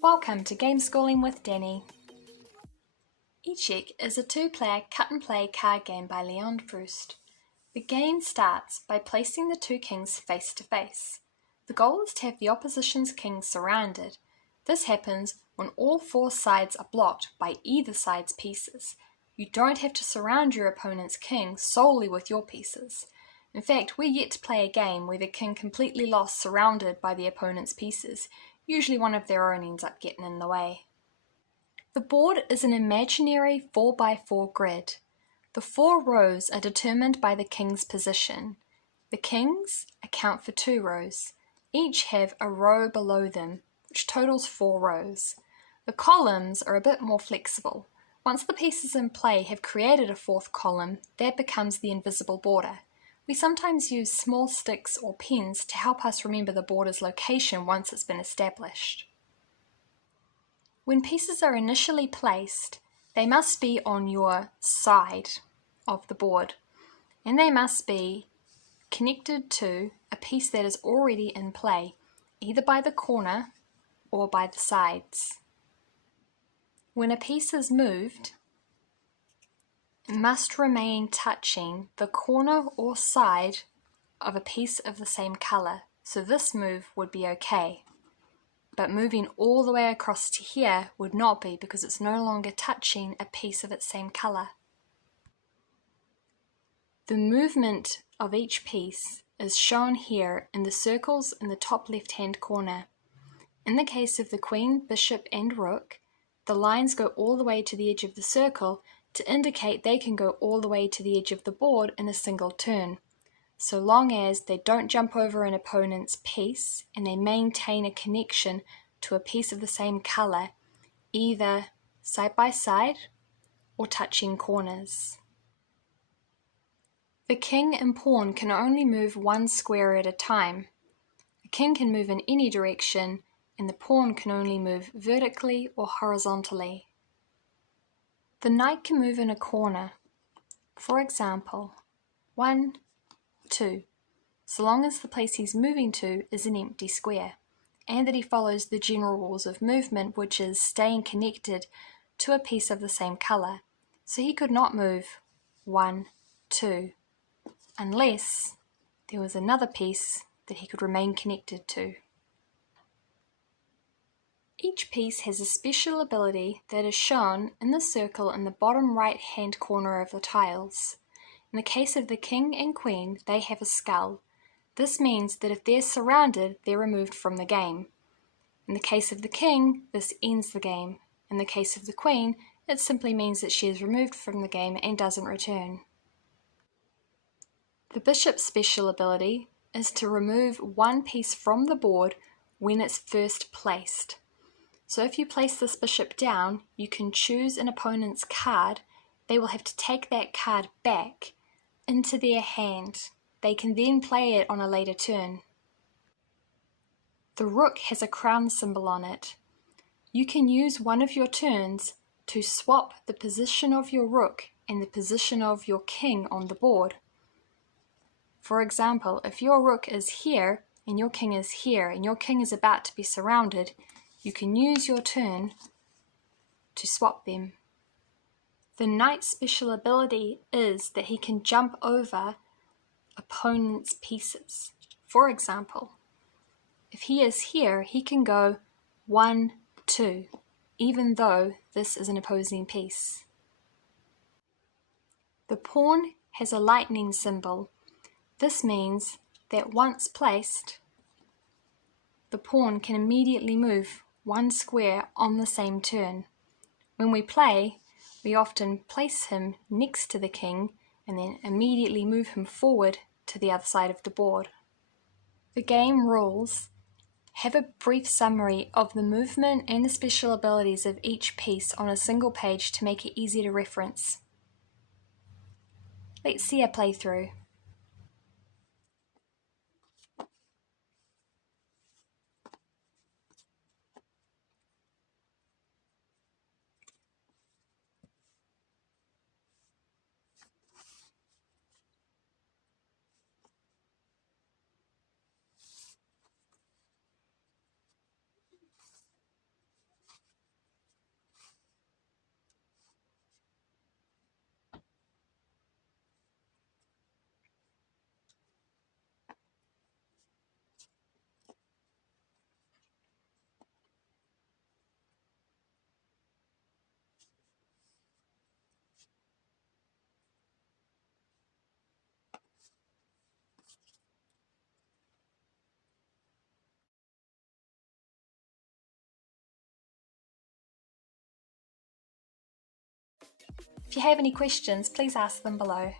Welcome to Game Schooling with Danny. Echeck is a two-player cut-and-play card game by Léandre Proust. The game starts by placing the two kings face to face. The goal is to have the opposition's kings surrounded. This happens when all four sides are blocked by either side's pieces. You don't have to surround your opponent's king solely with your pieces. In fact, we're yet to play a game where the king completely lost surrounded by the opponent's pieces. Usually one of their own ends up getting in the way. The board is an imaginary 4x4 grid. The four rows are determined by the king's position. The kings account for 2 rows. Each have a row below them, which totals 4 rows. The columns are a bit more flexible. Once the pieces in play have created a 4th column, that becomes the invisible border. We sometimes use small sticks or pens to help us remember the border's location once it's been established. When pieces are initially placed, they must be on your side of the board, and they must be connected to a piece that is already in play, either by the corner or by the sides. When a piece is moved, it must remain touching the corner or side of a piece of the same color, so this move would be okay. But moving all the way across to here would not be, because it's no longer touching a piece of its same color. The movement of each piece is shown here in the circles in the top left-hand corner. In the case of the queen, bishop, and rook, the lines go all the way to the edge of the circle to indicate they can go all the way to the edge of the board in a single turn, so long as they don't jump over an opponent's piece and they maintain a connection to a piece of the same color, either side by side or touching corners. The king and pawn can only move one square at a time. The king can move in any direction, and the pawn can only move vertically or horizontally. The knight can move in a corner, for example, 1, 2, so long as the place he's moving to is an empty square, and that he follows the general rules of movement, which is staying connected to a piece of the same color. So he could not move 1, 2, unless there was another piece that he could remain connected to. Each piece has a special ability that is shown in the circle in the bottom right-hand corner of the tiles. In the case of the king and queen, they have a skull. This means that if they're surrounded, they're removed from the game. In the case of the king, this ends the game. In the case of the queen, it simply means that she is removed from the game and doesn't return. The bishop's special ability is to remove one piece from the board when it's first placed. So if you place this bishop down, you can choose an opponent's card. They will have to take that card back into their hand. They can then play it on a later turn. The rook has a crown symbol on it. You can use one of your turns to swap the position of your rook and the position of your king on the board. For example, if your rook is here and your king is here and your king is about to be surrounded, you can use your turn to swap them. The knight's special ability is that he can jump over opponent's pieces. For example, if he is here, he can go 1, 2, even though this is an opposing piece. The pawn has a lightning symbol. This means that once placed, the pawn can immediately move one square on the same turn. When we play, we often place him next to the king and then immediately move him forward to the other side of the board. The game rules have a brief summary of the movement and the special abilities of each piece on a single page to make it easy to reference. Let's see a playthrough. If you have any questions, please ask them below.